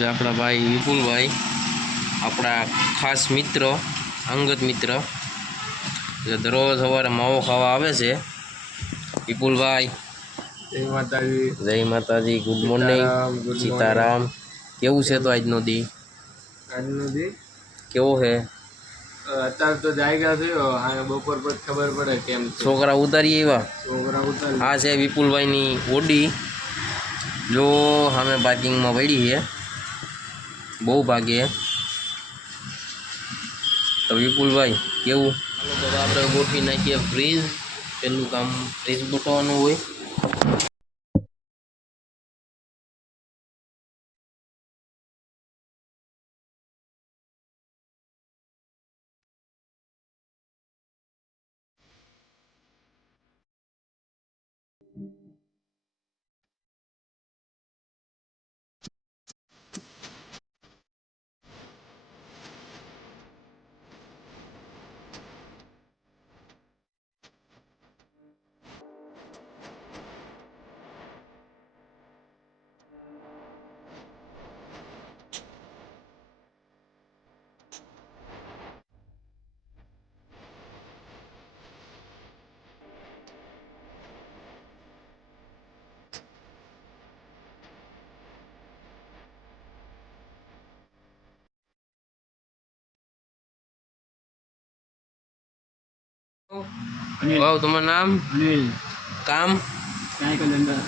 છે આપણા ભાઈ વિપુલભાઈ, આપણા ખાસ મિત્ર, અંગત મિત્ર, જે દરરોજ સવારે માવો ખાવા આવે છે. વિપુલભાઈ, જય માતાજી. જય માતાજી. Good morning. સીતારામ. કેવું છે તો આજનો દી? આજનો દી કેવો છે? અત્યારે તો જાયગા થયો, હા બપોર પછી ખબર પડે કેમ છે. છોકરા ઉતારી એવા. છોકરા ઉતારી. આ છે વિપુલભાઈની ઓડી. જો સામે પાર્કિંગમાં પડી છે, બહુ ભાગે. તો વિપુલભાઈ કેવું? તો આપણે ગોઠવી નાખીએ ફ્રીજ. પેલું કામ ફ્રીજ ગોઠવવાનું હોય. તમારું નામ? અનિલ. કામ? સાયકલ અંદર.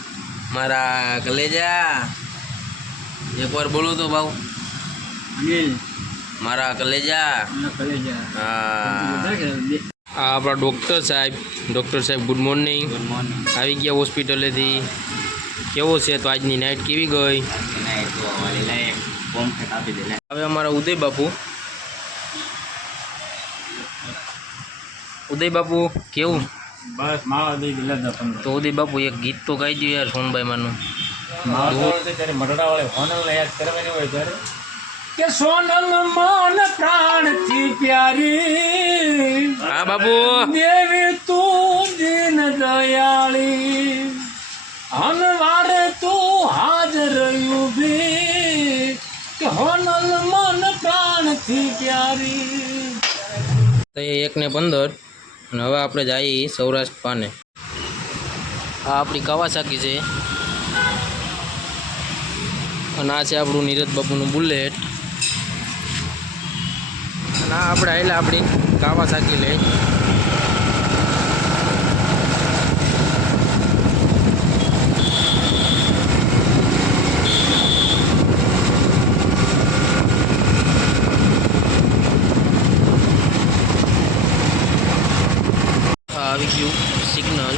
મારા કલેજા એકવાર બોલો તો ભાવ. અનિલ. મારા કલેજા. હા, આપણા ડૉક્ટર સાહેબ ગુડ મોર્નિંગ. Good morning. આવી ગયા હોસ્પિટલેથી. કેવો છે તો આજની નાઇટ કેવી ગઈ? નાઈટ તો વાલી લાયક કોમ્ફેટ આપી દે. હવે અમારા ઉદય બાપુ કેવું? બસ માવા દઈ દિલા દફન તો ઉદય બાપુ એક ગીત તો ગાઈ દો યાર સોનભાઈ માનું. માવા તો ત્યારે મરડા વાળે હોનલ યાદ કરવાની હોય ત્યારે કે સોનલ મન પ્રાણથી પ્યારી, હા બાપુ. દેવી તું દીન દયાળી, અનવારે તું હાજર ઉભી, કે હોનલ મન પ્રાણથી પ્યારી. તો એ 1:15 અને હવે આપણે જઈએ સૌરાષ્ટ્ર પાને. આ આપણી કાવાસાકી છે અને આ છે આપણું નીરજ બાપુનું બુલેટ. અને આ આપણે આવેલા આપણી કાવાસાકી લઈ. આવી ગયું સિગ્નલ.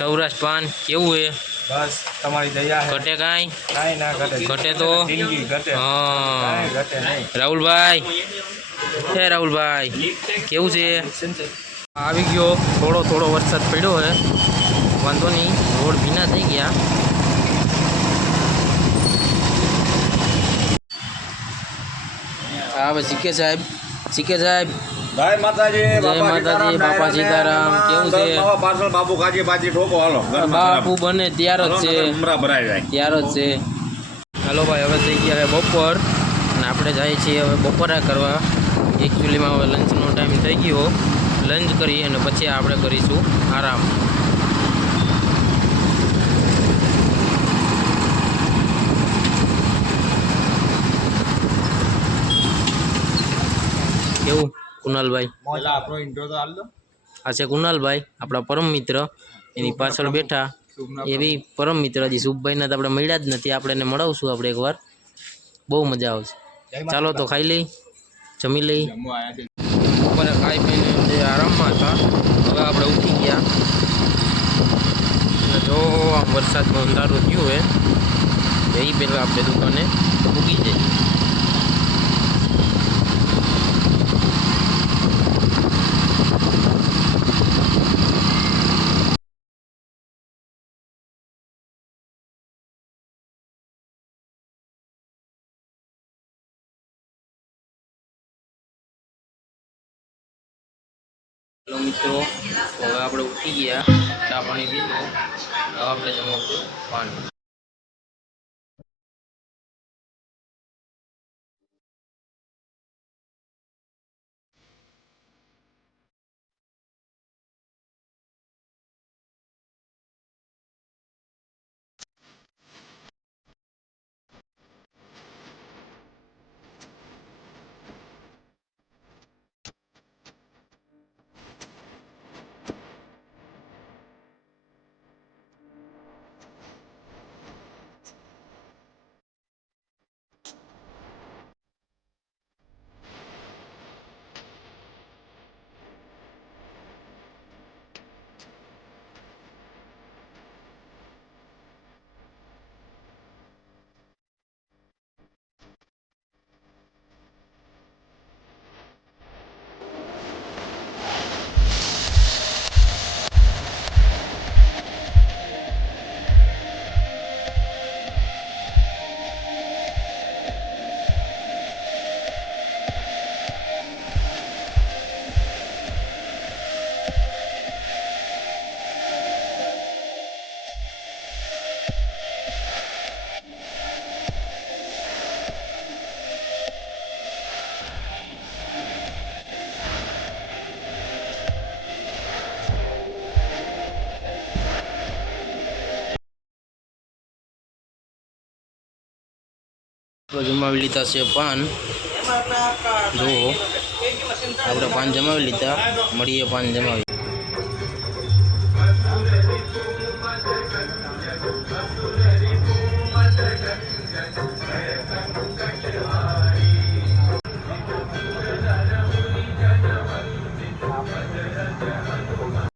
સૌરાષ્ટ્ર પાન કેવું હે? બસ તમારી દયા હે. ઘટે કાંઈ? કાંઈ ના ઘટે. ઘટે તો જિંદગી ઘટે. હા. કાંઈ ઘટે નહીં. રાહુલભાઈ, હે રાહુલભાઈ કેવું છે? આવી ગયો. થોડો વરસાદ પડ્યો હે, વાંધો નહીં, રોડ ભીના થઈ ગયા. હા હવે શીખે સાહેબ. જય માતાજી. જય માતાજી. બાપા સીતારામ. કેવું છે? પાર્સલ બાપુ કાજી બાજી ઠોકો હાલો. બાપુ બને તૈયાર જ છે. ઉમરા ભરાઈ જાય. તૈયાર જ છે. હાલો ભાઈ, હવે થઈ ગયા હવે બપોર અને આપણે જઈએ છીએ હવે બપોરા કરવા. એકચ્યુઅલીમાં હવે લંચનો ટાઈમ થઈ ગયો. લંચ કરી અને પછી આપણે કરીશું આરામ. કેવું કુનાલભાઈ? આપણો ઇન્ટ્રો તો હાલ દો. આ છે કુનાલભાઈ, આપણા પરમ મિત્ર. એની પાછળ બેઠા એવી પરમ મિત્ર. હજી શુભભાઈને તો આપણે મળ્યા જ નથી. આપણે એને મળાવશું આપણે એકવાર, બહુ મજા આવશે. ચાલો તો ખાઈ લઈ, જમી લઈ. બપોરે ખાઈ પીને જે આરામમાં હતા, હવે આપણે ઉઠી ગયા. અને જો આમ વરસાદમાં અંધારું થયું હોય એ પહેલાં આપણે દુકાને ઉગી જઈએ. હેલો મિત્રો, તો હવે આપણે ઉઠી ગયા, ચા પાણી પીધું, હવે આપણે જમાવશું પાન. તો જમાવી લીધા છે પાન. જુઓ, આપણે પાન જમાવી લીધા, મળીએ પાન જમાવી.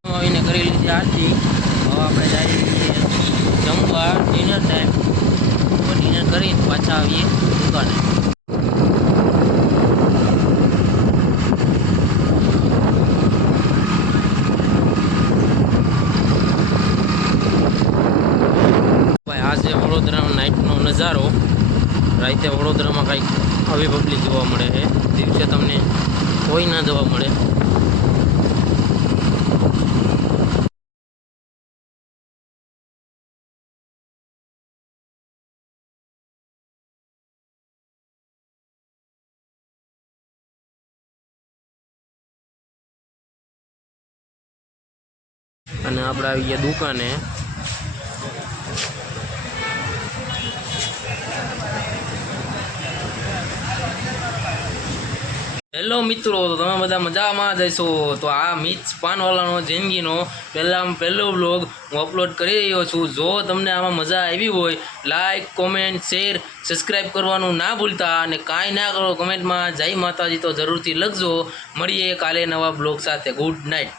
જમાવીને કરી લીધી આરતી. હવે આપણે જઈએ જમવા, ડિનર ટાઈમ. ડિનર કરીને પાછા આવીએ દુકાને. ભાઈ, આ છે વડોદરાનો નાઇટનો નજારો. રાતે વડોદરામાં કંઈક આવી પબ્લિક જોવા મળે છે, દિવસે તમને કોઈ ના જોવા મળે. અને આપણે આવી ગયા દુકાને. હેલો મિત્રો, તો તમે બધા મજામાં જશો. તો આ મિક્સ પાનવાલાનો જિંદગીનો પહેલો વ્લોગ હું અપલોડ કરી રહ્યો છું. જો તમને આમાં મજા આવી હોય, લાઈક, કોમેન્ટ, શેર, સબસ્ક્રાઈબ કરવાનું ના ભૂલતા. અને કાંઈ ના કરો કમેન્ટમાં જય માતાજી તો જરૂરથી લખજો. મળીએ કાલે નવા બ્લોગ સાથે. Good night.